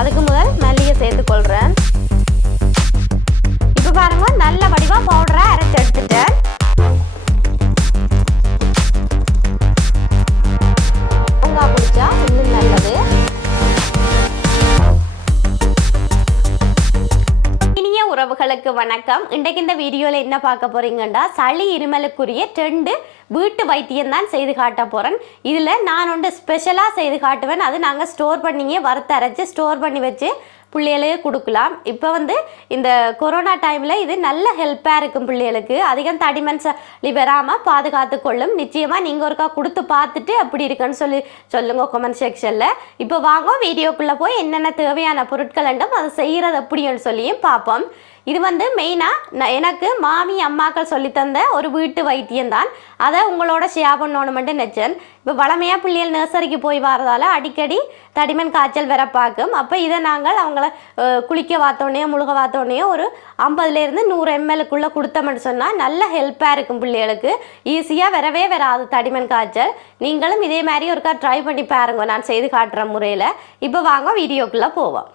அதுக்கு முதல் மல்லியை சேர்த்துக்கொள்கிறேன். இப்போ பாருங்க நல்ல வடிவாக பவுடரை அரைச்சி எடுத்துட்டேன். தேங்காய் பிடிச்சா இன்னும் நல்லது. இனிய உறவுகளுக்கு வணக்கம். இன்றைக்கு இந்த வீடியோவில் என்ன பார்க்க போறீங்கன்னா, சளி இருமலுக்குரிய 2 வீட்டு வைத்தியம் தான் செய்து காட்ட போகிறேன். இதில் நான் ஒன்று ஸ்பெஷலாக செய்து காட்டுவேன். அது நாங்கள் ஸ்டோர் பண்ணிங்க வறுத்து அரைச்சி ஸ்டோர் பண்ணி வச்சு பிள்ளைகளுக்கு கொடுக்கலாம். இப்போ இந்த கொரோனா டைமில் இது நல்ல ஹெல்ப்பாக இருக்கும். பிள்ளைகளுக்கு அதிகம் தடிமன் சளி வராமல் பாதுகாத்து கொள்ளும். நிச்சயமாக நீங்கள் ஒருக்கா கொடுத்து பார்த்துட்டு அப்படி இருக்குன்னு சொல்லுங்க கமெண்ட் செக்ஷனில். இப்போ வாங்க வீடியோக்குள்ளே போய் என்னென்ன தேவையான பொருட்கள் என்றும் அதை செய்கிறது எப்படின்னு சொல்லியும் பார்ப்போம். இது மெயினாக எனக்கு மாமி அம்மாக்கள் சொல்லித்தந்த ஒரு வீட்டு வைத்தியம் தான். அதை உங்களோட ஷேர் பண்ணணுமெண்டு நினச்சேன். இப்போ வளமையாக பிள்ளைகள் நர்சரிக்கு போய் வரதால் அடிக்கடி தடிமன் காய்ச்சல் வர பார்க்கும். அப்போ இதை நாங்கள் அவங்கள குளிக்க வாத்தோடனே முழுக வாத்தோடனே ஒரு 50லேருந்து 100 ml கொடுத்தோம்னு சொன்னால் நல்ல ஹெல்ப்பாக இருக்கும். பிள்ளைகளுக்கு ஈஸியாக வரவே வராது தடிமன் காய்ச்சல். நீங்களும் இதே மாதிரி ஒருக்கா ட்ரை பண்ணி பாருங்க நான் செய்து காட்டுற முறையில். இப்போ வாங்க வீடியோக்குள்ளே போவோம்.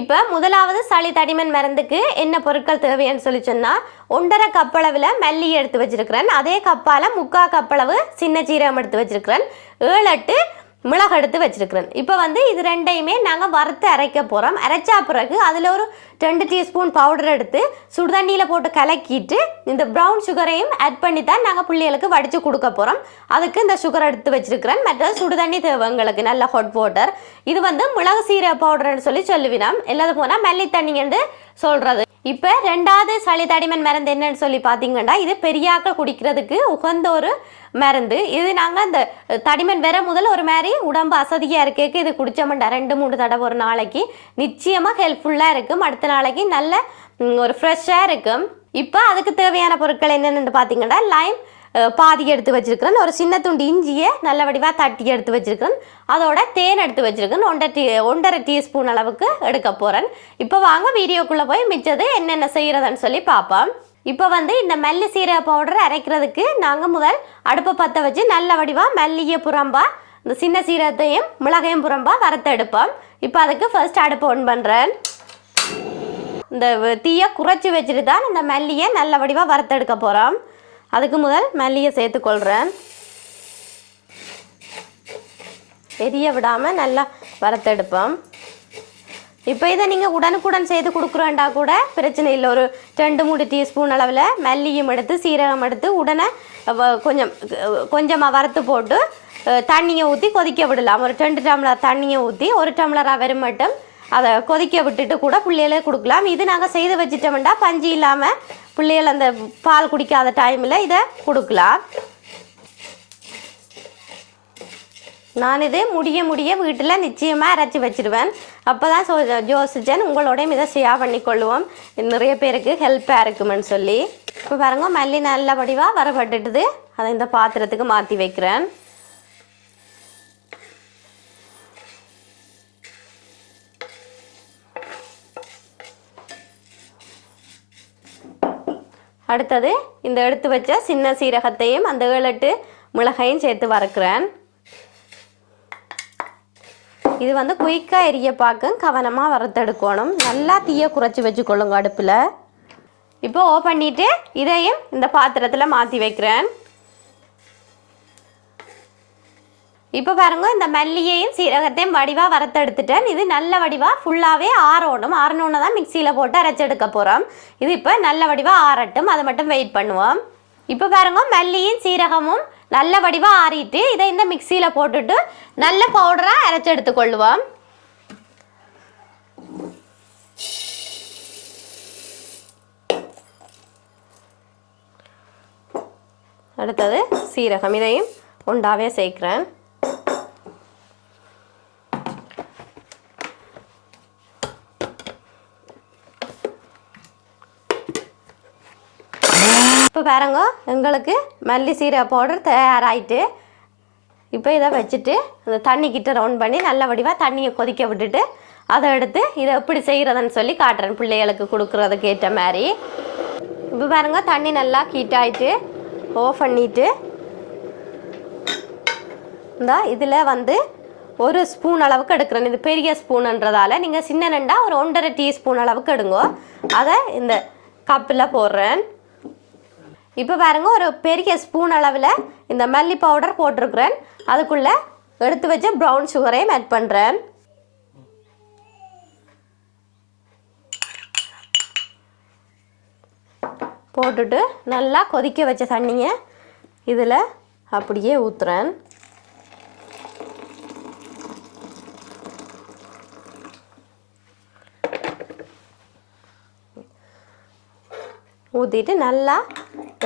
இப்போ முதலாவது சளி தடிமன் மருந்துக்கு என்ன பொருட்கள் தேவைன்னு சொல்லி சொன்னால், 1.5 கப் அளவில் மல்லி எடுத்து வச்சிருக்கிறேன். அதே கப்பால் 3/4 கப் அளவு சின்ன சீரகம் எடுத்து வச்சிருக்கிறேன். 7-8 மிளகு எடுத்து வச்சிருக்கிறேன். இப்போ இது ரெண்டையுமே நாங்கள் வறுத்து அரைக்க போகிறோம். அரைச்சா பிறகு அதில் ஒரு 2 டீஸ்பூன் பவுடர் எடுத்து சுடுதண்ணியில் போட்டு கலக்கிட்டு இந்த ப்ரௌன் சுகரையும் ஆட் பண்ணி தான் நாங்கள் பிள்ளைகளுக்கு வடித்து கொடுக்க போகிறோம். அதுக்கு இந்த சுகர் எடுத்து வச்சிருக்கிறேன். மற்ற சுடுதண்ணி தேவைங்களுக்கு நல்ல ஹாட் வாட்டர். இது மிளகு சீரக பவுடர்னு சொல்லுவினோம். எல்லாத்துக்கும் போனால் மல்லி தண்ணின்னு சொல்கிறது. இப்போ 2வது சளி தடிமன் மருந்து என்னன்னு சொல்லி பார்த்தீங்கன்னா, இது பெரியாக்கள் குடிக்கிறதுக்கு உகந்த ஒரு மருந்து. இது நாங்கள் இந்த தடிமன் வர முதல் ஒரு மாதிரி உடம்பு அசதியாக இருக்கேக்கு இது குடித்தோம்டா 2-3 தடவை ஒரு நாளைக்கு நிச்சயமாக ஹெல்ப்ஃபுல்லாக இருக்கும். அடுத்த நாளைக்கு நல்ல ஒரு ஃப்ரெஷ்ஷாக இருக்கும். இப்போ அதுக்கு தேவையான பொருட்கள் என்னென்னு பார்த்தீங்கன்னா, லைம் பாதி எடுத்து வச்சிருக்கிறேன். ஒரு சின்ன துண்டு இஞ்சியை நல்ல வடிவாக தட்டி எடுத்து வச்சிருக்கிறேன். அதோட தேன் எடுத்து வச்சிருக்கேன். 1.5 டீஸ்பூன் அளவுக்கு எடுக்க போகிறேன். இப்போ வாங்க வீடியோக்குள்ளே போய் மிச்சது என்னென்ன செய்கிறதுன்னு சொல்லி பார்ப்போம். இப்போ இந்த மல்லி சீரக பவுடரை அரைக்கிறதுக்கு நாங்கள் முதல் அடுப்பை பற்ற வச்சு நல்ல வடிவாக மல்லியை புறம்பா இந்த சின்ன சீரகத்தையும் மிளகையும் புறம்பா வறுத்தெடுப்போம். இப்போ அதுக்கு ஃபர்ஸ்ட் அடுப்பை ஆன் பண்ணுறேன். இந்த தீயை குறைச்சி வச்சுட்டு தான் இந்த மல்லியை நல்ல வடிவாக வறுத்தெடுக்க போகிறோம். அதுக்கு முதல் மல்லியை சேர்த்துக்கொள்கிறேன். எரிய விடாமல் நல்லா வறுத்தெடுப்போம். இப்போ இதை நீங்கள் உடனுக்குடன் செய்து கொடுக்குறேன்டா கூட பிரச்சனை இல்லை. ஒரு 2-3 டீஸ்பூன் அளவில் மல்லியும் எடுத்து சீரகம் எடுத்து உடனே கொஞ்சமாக வறுத்து போட்டு தண்ணியை ஊற்றி கொதிக்க விடலாம். ஒரு 2 டம்ளர் தண்ணியை ஊற்றி 1 டம்ளர் அவரை மட்டும் அதை கொதிக்க விட்டுட்டு கூட பிள்ளைகளே கொடுக்கலாம். இது நாங்கள் செய்து வச்சிட்டோம்டா பஞ்சு இல்லாமல் பிள்ளைகள் அந்த பால் குடிக்காத டைமில் இதை கொடுக்கலாம். நான் இது முடிய வீட்டில் நிச்சயமாக அரைச்சி வச்சிடுவேன். அப்போ தான் யோசிச்சேன் உங்களோடையும் இதை ஷேர் பண்ணிக்கொள்ளுவோம், நிறைய பேருக்கு ஹெல்ப்பாக இருக்குமென்னு சொல்லி. இப்போ பாருங்க மல்லி நல்ல வடிவாக வரப்பட்டுட்டுது. அதை இந்த பாத்திரத்துக்கு மாற்றி வைக்கிறேன். அடுத்தது இந்த எடுத்து வச்ச சின்ன சீரகத்தையும் அந்த 7-8 மிளகையும் சேர்த்து வறுக்கிறேன். இது குயிக்காக எரிய பார்க்க கவனமாக வறுத்தெடுக்கணும். நல்லா தீயை குறைச்சி வச்சுக்கொள்ளுங்க அடுப்பில். இப்போ பண்ணிவிட்டு இதையும் இந்த பாத்திரத்தில் மாற்றி வைக்கிறேன். இப்போ பாருங்க இந்த மல்லியையும் சீரகத்தையும் வடிவாக வறுத்தெடுத்துட்டேன். இது நல்ல வடிவாக ஃபுல்லாகவே ஆறணுன்னு தான் மிக்சியில் போட்டு அரைச்செடுக்க போகிறோம். இது இப்போ நல்ல வடிவாக ஆறட்டும், அதை மட்டும் வெயிட் பண்ணுவோம். இப்போ பாருங்க மல்லியும் சீரகமும் நல்ல வடிவாக ஆறிட்டு இதை இந்த மிக்சியில் போட்டுட்டு நல்ல பவுடராக அரைச்செடுத்து கொள்ளுவோம். அடுத்தது சீரகம், இதையும் ஒன்றாவே சேர்க்கிறேன். இப்போ பாருங்க எங்களுக்கு மல்லி சீரக பவுடர் தயாராகிட்டு. இப்போ இதை வச்சுட்டு அந்த தண்ணிக்கிட்ட ரவுண்ட் பண்ணி நல்ல வடிவாக தண்ணியை கொதிக்க விட்டுட்டு அதை எடுத்து இதை எப்படி செய்கிறதுன்னு சொல்லி காட்டுறேன் பிள்ளைகளுக்கு கொடுக்குறதுக்கு ஏற்ற மாதிரி. இப்போ பாருங்க தண்ணி நல்லா ஹீட் ஆகிட்டு ஆஃப் பண்ணிவிட்டு இந்த இதில் 1 ஸ்பூன் அளவுக்கு எடுக்கிறேன். இது பெரிய ஸ்பூன்ன்றதால நீங்கள் சின்ன நண்டா ஒரு 1.5 டீஸ்பூன் அளவுக்கு எடுங்கோ. அதை இந்த கப்பில் போடுறேன். இப்போ பாருங்க ஒரு பெரிய ஸ்பூன் அளவில் இந்த மல்லி பவுடர் போட்டிருக்கிறேன். அதுக்குள்ளே எடுத்து வச்ச ப்ரௌன் சுகரையும் ஆட் பண்ணுறேன். போட்டுட்டு நல்லா கொதிக்க வச்ச தண்ணியை இதில் அப்படியே ஊற்றுறேன். ஊற்றிட்டு நல்லா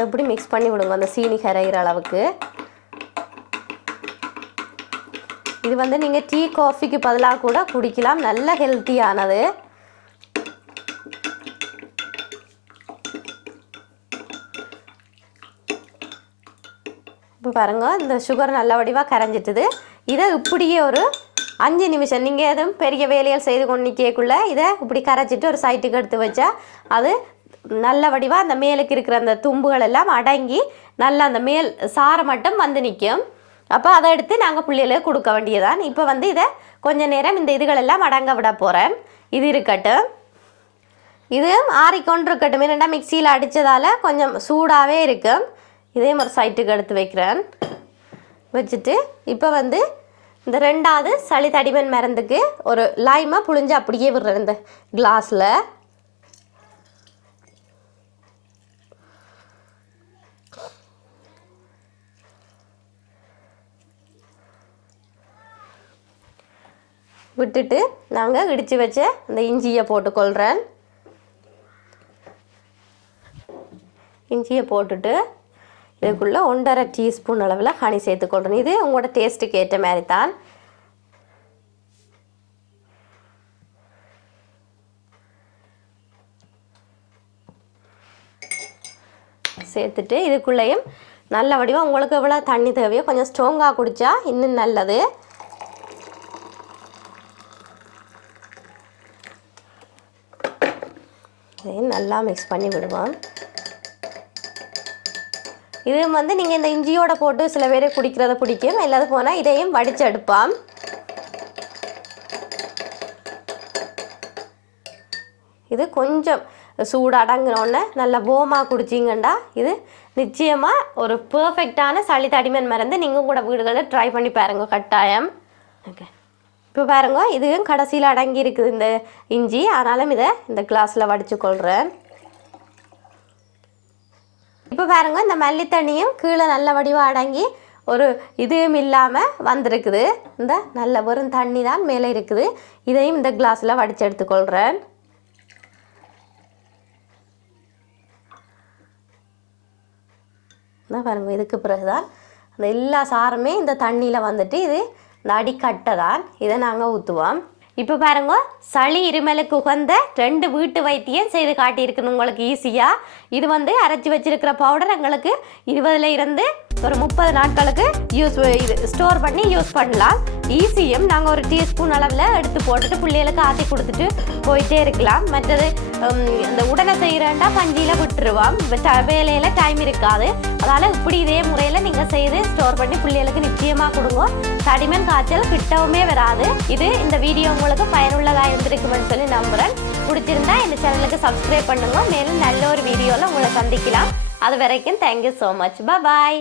எப்படி மிக்ஸ் பண்ணி விடுங்க அந்த சீனி கரைகிற அளவுக்கு. இது வந்து நீங்கள் டீ காஃபிக்கு பதிலாக கூட குடிக்கலாம். நல்ல ஹெல்த்தியானது. இப்போ பாருங்க இந்த சுகர் நல்ல வடிவாக கரைஞ்சிட்டுது. இதை இப்படியே ஒரு 5 நிமிஷம் நீங்கள் எதுவும் பெரிய வேலைகள் செய்து கொண்டு நிற்கக்குள்ளே இதை இப்படி கரைச்சிட்டு ஒரு சைட்டுக்கு எடுத்து வச்சா அது நல்ல வடிவாக அந்த மேலுக்கு இருக்கிற அந்த தும்புகள் எல்லாம் அடங்கி நல்லா அந்த மேல் சாரை மட்டும் வந்து நிற்கும். அப்போ அதை எடுத்து நாங்கள் பிள்ளைகளுக்கு கொடுக்க வேண்டியதான். இப்போ வந்து இதை கொஞ்ச நேரம் இந்த இதுகளெல்லாம் அடங்க விட போகிறேன். இது இருக்கட்டும். இது ஆறிக்கொண்டு இருக்கட்டும். என்னென்னா மிக்சியில் அடித்ததால் கொஞ்சம் சூடாகவே இருக்கும். இதே மாதிரி சைட்டுக்கு எடுத்து வைக்கிறேன். வச்சுட்டு இப்போ வந்து இந்த 2வது சளி தடிமன் மருந்துக்கு ஒரு லைமை புழிஞ்சு அப்படியே விடுறேன் இந்த கிளாஸில். விட்டுட்டு நாங்கள் இடித்து வச்ச இந்த இஞ்சியை போட்டுக்கொள்கிறேன். இஞ்சியை போட்டுட்டு இதுக்குள்ளே 1.5 டீஸ்பூன் அளவில் ஹனி சேர்த்துக்கொள்கிறேன். இது உங்களோட டேஸ்ட்டுக்கு ஏற்ற மாதிரி தான். சேர்த்துட்டு இதுக்குள்ளேயும் நல்ல வடிவாக உங்களுக்கு எவ்வளோ தண்ணி தேவையோ கொஞ்சம் ஸ்ட்ராங்காக குடித்தா இன்னும் நல்லது. இதையும் நல்லா மிக்ஸ் பண்ணி விடுவோம். இது வந்து நீங்கள் இந்த இஞ்சியோட போட்டு சில பேர் குடிக்கிறத பிடிக்கும். இல்லாத போனால் இதையும் வடித்து எடுப்பாம். இது கொஞ்சம் சூடு அடங்கினோடனே நல்லா போமாக குடிச்சிங்கண்டா இது நிச்சயமாக ஒரு பர்ஃபெக்டான சளி தடிமன் மருந்து. நீங்கள் கூட வீடுகளில் ட்ரை பண்ணி பாருங்க கட்டாயம். ஓகே, இப்போ பாருங்க இதுவும் கடைசியில் அடங்கி இருக்குது இந்த இஞ்சி. ஆனாலும் இதை இந்த கிளாஸில் வடித்து கொள்கிறேன். இப்போ பாருங்க இந்த மல்லி தண்ணியும் கீழே நல்ல வடிவாக அடங்கி ஒரு இதுவும் இல்லாமல் வந்திருக்குது. இந்த நல்ல வெறும் தண்ணி தான் மேலே இருக்குது. இதையும் இந்த கிளாஸில் வடித்து எடுத்துக்கொள்கிறேன். பாருங்க இதுக்கு பிறகுதான் அந்த எல்லா சாருமே இந்த தண்ணியில் வந்துட்டு இது இந்த அடிக்கட்டை தான். இதை நாங்கள் ஊற்றுவோம். இப்போ பாருங்க சளி இருமலுக்கு உகந்த 2 வீட்டு வைத்தியம் செய்து காட்டியிருக்குது உங்களுக்கு ஈஸியாக. இது வந்து அரைச்சி வச்சிருக்கிற பவுடர் எங்களுக்கு 20ல் இருந்து ஒரு 30 நாட்களுக்கு இது ஸ்டோர் பண்ணி யூஸ் பண்ணலாம். ஈஸியும் நாங்கள் ஒரு டீஸ்பூன் அளவில் எடுத்து போட்டுட்டு பிள்ளைகளுக்கு ஆற்றி கொடுத்துட்டு போயிட்டே இருக்கலாம். மற்றது இந்த உடனே செய்கிறேன்டா பஞ்சியில் விட்டுருவோம். வேலையில் டைம் இருக்காது. அதனால் இப்படி இதே முறையில் நீங்கள் செய்து ஸ்டோர் பண்ணி பிள்ளைகளுக்கு நிச்சயமாக கொடுங்க. தடிமன் காய்ச்சல் கிட்டவுமே வராது. இந்த வீடியோ உங்களுக்கு பயனுள்ளதாக இருந்திருக்குமென்னு சொல்லி நம்புகிறேன். பிடிச்சிருந்தா இந்த சேனலுக்கு சப்ஸ்கிரைப் பண்ணுங்க. மேலும் நல்ல ஒரு வீடியோவில் உங்களை சந்திக்கலாம். அது வரைக்கும் தேங்க்யூ ஸோ மச். பாய்.